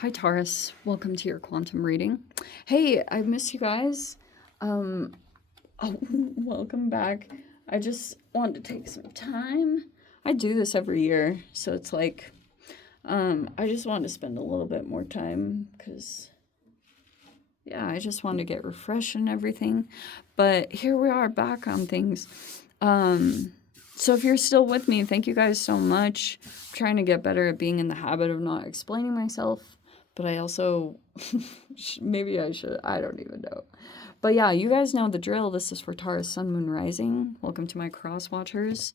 Hi Taurus, welcome to your quantum reading. Hey, I missed you guys. Um, oh, welcome back. I just wanted to take some time. I do this every year, so it's like, I just wanted to spend a little bit more time because, yeah, I just wanted to get refreshed and everything. But here we are back on things. So if you're still with me, thank you guys so much. I'm trying to get better at being in the habit of not explaining myself, but I also, maybe I should, I don't even know. But yeah, you guys know the drill. This is for Taurus Sun, Moon, Rising. Welcome to my cross watchers.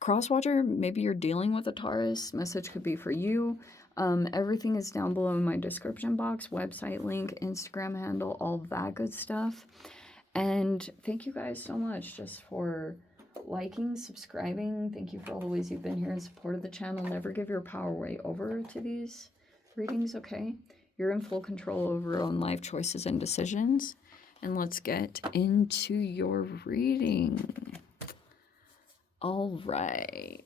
Cross watcher, maybe you're dealing with a Taurus. Message could be for you. Everything is down below in my description box, website link, Instagram handle, all that good stuff. And thank you guys so much just for liking, subscribing. Thank you for all the ways you've been here in support of the channel. Never give your power way over to these readings, okay? You're in full control over your own life choices and decisions. And let's get into your reading. All right.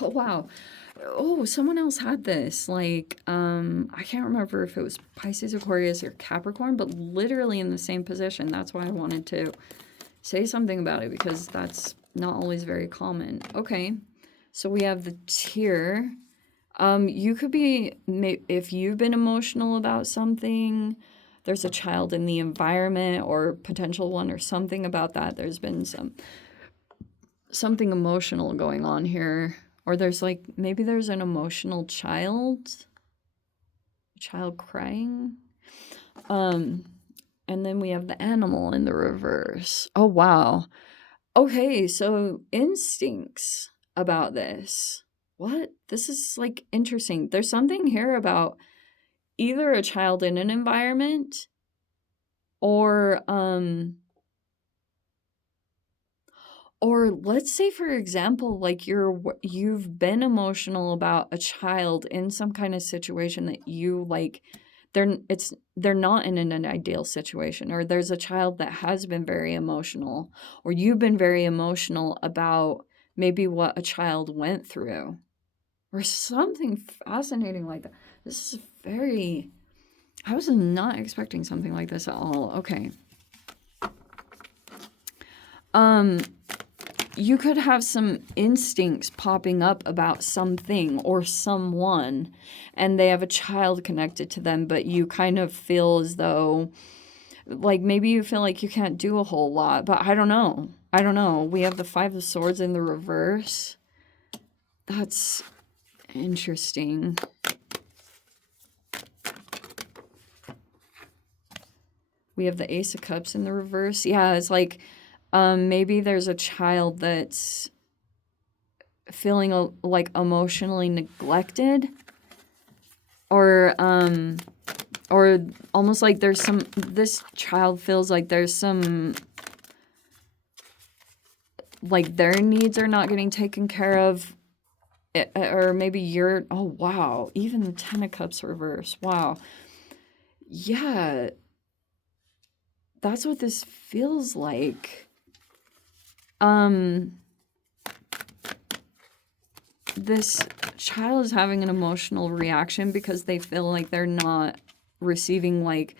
Oh, wow. Oh, someone else had this. Like, I can't remember if it was Pisces, Aquarius, or Capricorn, but literally in the same position. That's why I wanted to say something about it, because that's not always very common. Okay, so we have the tier. You could be, if you've been emotional about something, there's a child in the environment or potential one or something about that. There's been something emotional going on here. Or there's like, maybe there's an emotional child crying. And then we have the animal in the reverse. Oh, wow. Okay, so instincts about this. What? This is like interesting. There's something here about either a child in an environment or let's say, for example, like you've been emotional about a child in some kind of situation that you like, they're not in an ideal situation, or there's a child that has been very emotional, or you've been very emotional about maybe what a child went through, or something fascinating like that. This is I was not expecting something like this at all. Okay. You could have some instincts popping up about something or someone, and they have a child connected to them, but you kind of feel as though, like, maybe you feel like you can't do a whole lot, but I don't know. We have the Five of Swords in the reverse. That's interesting. We have the Ace of Cups in the reverse. Yeah, it's like, maybe there's a child that's feeling like emotionally neglected, or almost like this child feels like there's some, like their needs are not getting taken care of, or maybe oh wow, even the Ten of Cups reverse. Wow. Yeah, that's what this feels like. This child is having an emotional reaction because they feel like they're not receiving like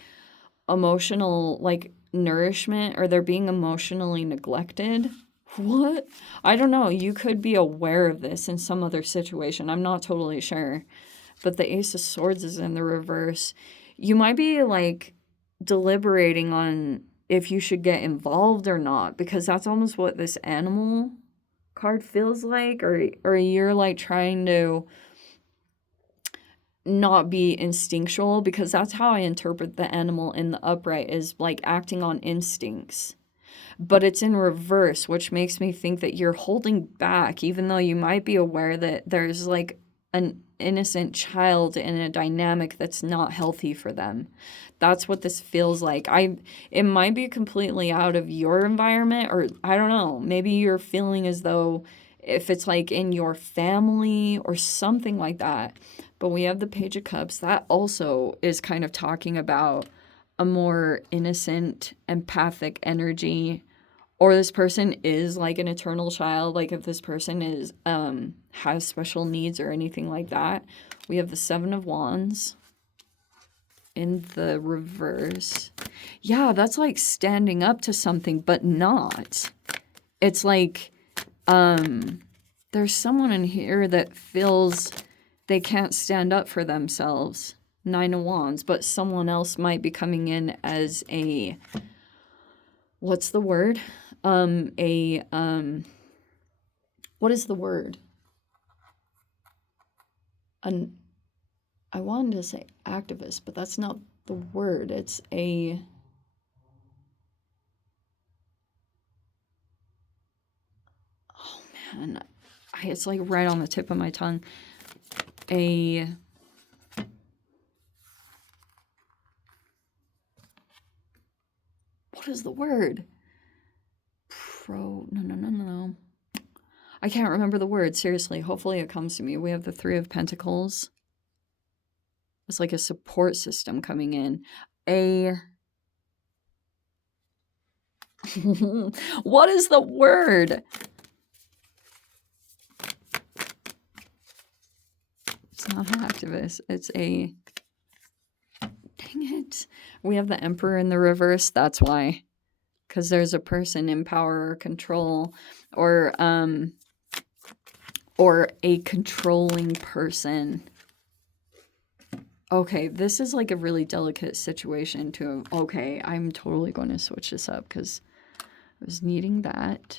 emotional like nourishment, or they're being emotionally neglected. What? I don't know. You could be aware of this in some other situation. I'm not totally sure. But the Ace of Swords is in the reverse. You might be like deliberating on if you should get involved or not, because that's almost what this animal card feels like, or you're like trying to not be instinctual, because that's how I interpret the animal in the upright, is like acting on instincts. But it's in reverse, which makes me think that you're holding back, even though you might be aware that there's like an innocent child in a dynamic that's not healthy for them. That's what this feels like. It might be completely out of your environment, or I don't know, maybe you're feeling as though if it's like in your family or something like that. But we have the Page of Cups. That also is kind of talking about a more innocent, empathic energy, or this person is like an eternal child, like if this person is has special needs or anything like that. We have the Seven of Wands in the reverse. Yeah, that's like standing up to something, but not. It's like there's someone in here that feels they can't stand up for themselves. Nine of Wands, but someone else might be coming in as a, what's the word? What is the word? I wanted to say activist, but that's not the word. It's a, oh man, it's like right on the tip of my tongue. What is the word? No. I can't remember the word, seriously. Hopefully it comes to me. We have the Three of Pentacles. It's like a support system coming in. What is the word? It's not an activist. It's a... Dang it. We have the Emperor in the reverse. That's why. Because there's a person in power or control, or a controlling person. Okay, this is like a really delicate situation to... Okay, I'm totally going to switch this up because I was needing that.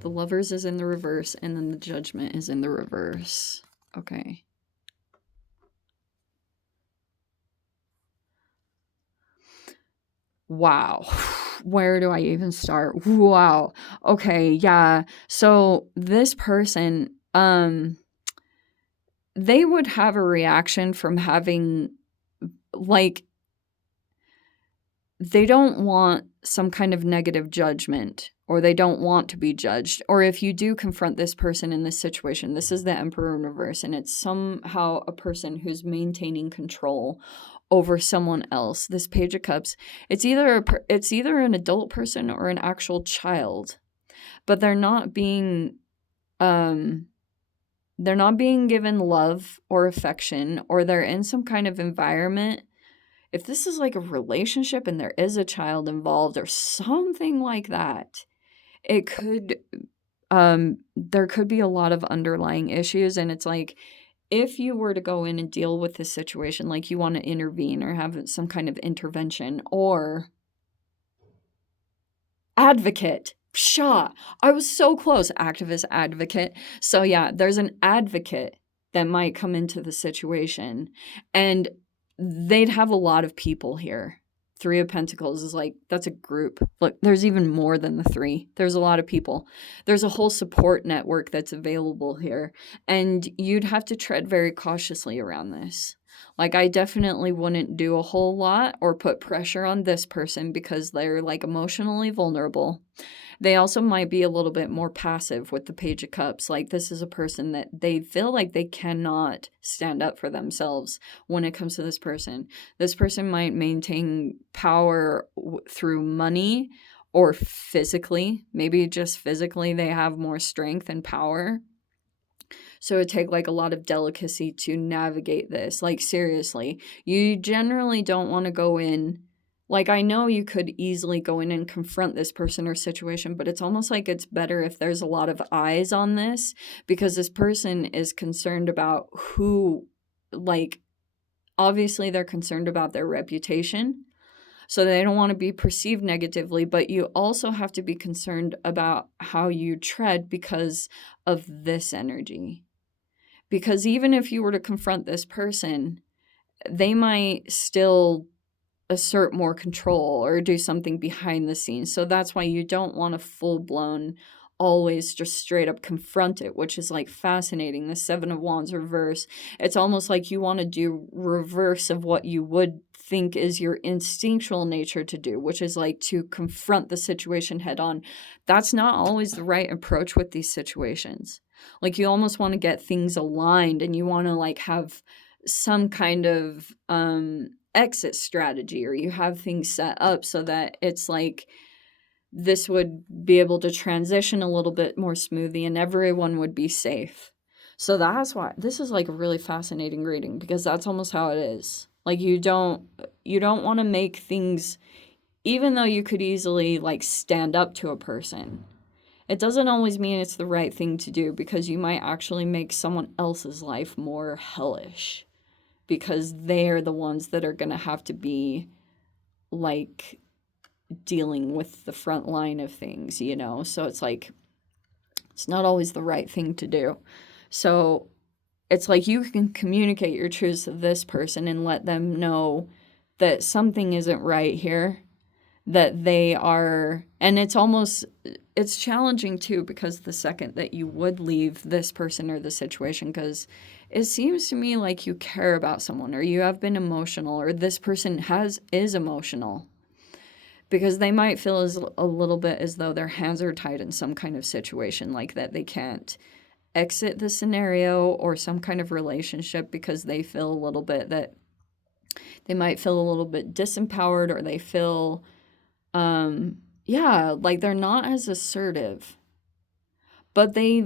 The Lovers is in the reverse, and then the Judgment is in the reverse. Okay. Wow. Where do I even start? Wow. Okay, yeah. So this person, they would have a reaction from having, like, they don't want some kind of negative judgment, or they don't want to be judged. Or if you do confront this person in this situation, this is the Emperor in reverse, and it's somehow a person who's maintaining control over someone else. This Page of Cups, it's either an adult person or an actual child, but they're not being given love or affection, or they're in some kind of environment. If this is like a relationship and there is a child involved or something like that, it could there could be a lot of underlying issues. And it's like, if you were to go in and deal with this situation, like you want to intervene or have some kind of intervention or advocate. Pshaw, I was so close. Activist, advocate. So yeah, there's an advocate that might come into the situation, and they'd have a lot of people here. Three of Pentacles is like, that's a group. Look, there's even more than the three. There's a lot of people. There's a whole support network that's available here. And you'd have to tread very cautiously around this. Like, I definitely wouldn't do a whole lot or put pressure on this person because they're like emotionally vulnerable. They also might be a little bit more passive with the Page of Cups. Like, this is a person that they feel like they cannot stand up for themselves when it comes to this person. This person might maintain power through money or physically. Maybe just physically they have more strength and power. So it take like a lot of delicacy to navigate this. Like, seriously, you generally don't want to go in. Like, I know you could easily go in and confront this person or situation, but it's almost like it's better if there's a lot of eyes on this, because this person is concerned about who, like, obviously they're concerned about their reputation. So they don't want to be perceived negatively, but you also have to be concerned about how you tread because of this energy. Because even if you were to confront this person, they might still assert more control or do something behind the scenes. So that's why you don't want to full-blown always just straight up confront it, which is like fascinating. The Seven of Wands reverse, it's almost like you want to do reverse of what you would think is your instinctual nature to do, which is like to confront the situation head on. That's not always the right approach with these situations. Like, you almost want to get things aligned, and you want to like have some kind of exit strategy, or you have things set up so that it's like this would be able to transition a little bit more smoothly and everyone would be safe. So that's why this is like a really fascinating reading, because that's almost how it is. Like you don't want to make things, even though you could easily like stand up to a person, it doesn't always mean it's the right thing to do, because you might actually make someone else's life more hellish, because they're the ones that are going to have to be like dealing with the front line of things, you know? So it's like, it's not always the right thing to do. So it's like you can communicate your truths to this person and let them know that something isn't right here, that they are, and it's challenging too, because the second that you would leave this person or the situation, because it seems to me like you care about someone, or you have been emotional, or this person is emotional, because they might feel a little bit as though their hands are tied in some kind of situation, like that they can't exit the scenario or some kind of relationship, because they feel a little bit that they might feel a little bit disempowered, or they feel like they're not as assertive, but they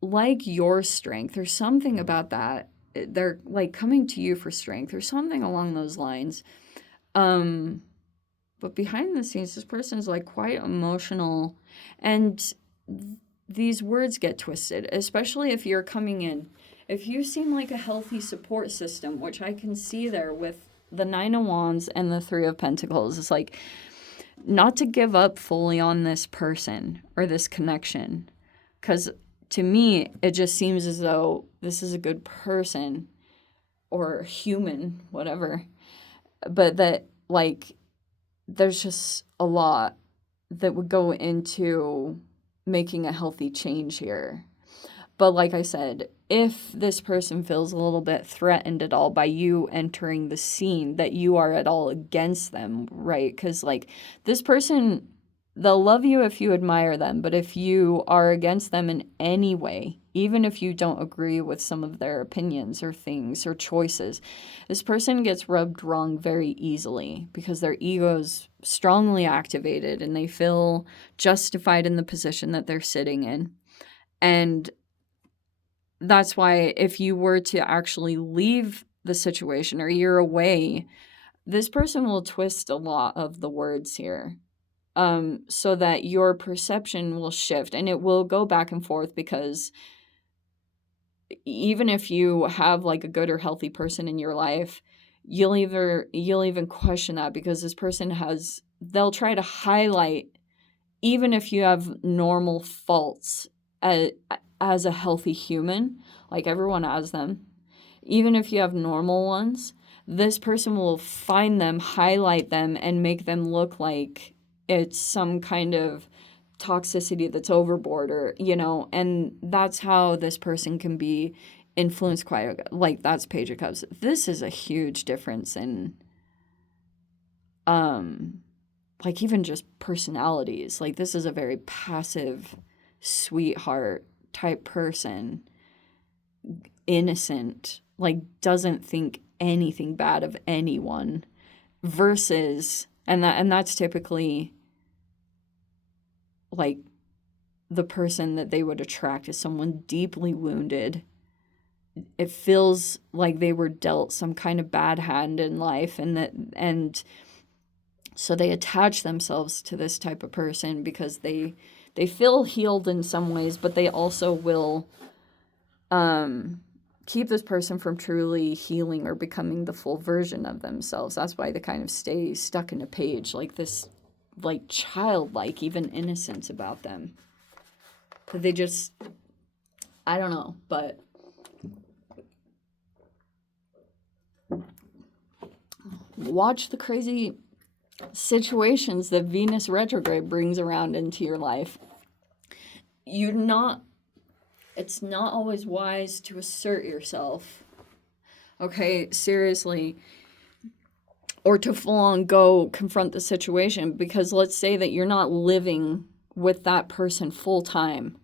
like your strength or something about that. They're like coming to you for strength or something along those lines. But behind the scenes, this person is like quite emotional, and these words get twisted, especially if you're coming in. If you seem like a healthy support system, which I can see there with the Nine of Wands and the Three of Pentacles, it's like not to give up fully on this person or this connection. Because to me, it just seems as though this is a good person or human, whatever. But that, like, there's just a lot that would go into making a healthy change here. But like I said, if this person feels a little bit threatened at all by you entering the scene, that you are at all against them, right? Because like this person, they'll love you if you admire them, but if you are against them in any way, even if you don't agree with some of their opinions or things or choices, this person gets rubbed wrong very easily, because their ego's strongly activated and they feel justified in the position that they're sitting in. And that's why if you were to actually leave the situation or you're away, this person will twist a lot of the words here, so that your perception will shift, and it will go back and forth, because even if you have like a good or healthy person in your life, you'll even question that, because this person they'll try to highlight, even if you have normal faults as a healthy human, like everyone has them, even if you have normal ones, this person will find them, highlight them, and make them look like it's some kind of toxicity that's overboard, or, you know, and that's how this person can be influenced quite, like that's Page of Cups. This is a huge difference in, like even just personalities. Like this is a very passive sweetheart type person, innocent, like doesn't think anything bad of anyone, versus and that's typically like the person that they would attract is someone deeply wounded. It feels like they were dealt some kind of bad hand in life, and so they attach themselves to this type of person because they feel healed in some ways, but they also will keep this person from truly healing or becoming the full version of themselves. That's why they kind of stay stuck in a page, like this, like childlike, even innocence about them. They just, I don't know, but watch the crazy situations that Venus retrograde brings around into your life. It's not always wise to assert yourself. Okay, seriously. Or to full on go confront the situation, because let's say that you're not living with that person full time.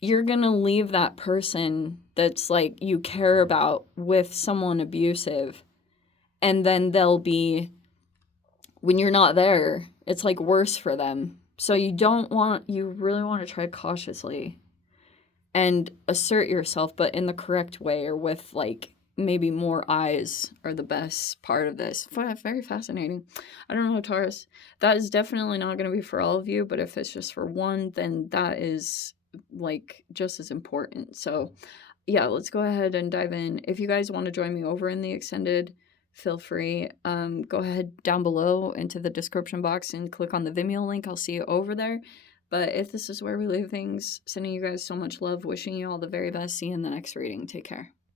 you're going to leave that person that's like you care about with someone abusive, and then they'll be, when you're not there, it's like worse for them. So you really want to tread cautiously and assert yourself, but in the correct way, or with like maybe more eyes are the best part of this. Very fascinating. I don't know, Taurus. That is definitely not going to be for all of you, but if it's just for one, then that is like just as important. So yeah, let's go ahead and dive in. If you guys want to join me over in the extended, feel free. Go ahead down below into the description box and click on the Vimeo link. I'll see you over there. But if this is where we leave things, sending you guys so much love, wishing you all the very best. See you in the next reading. Take care.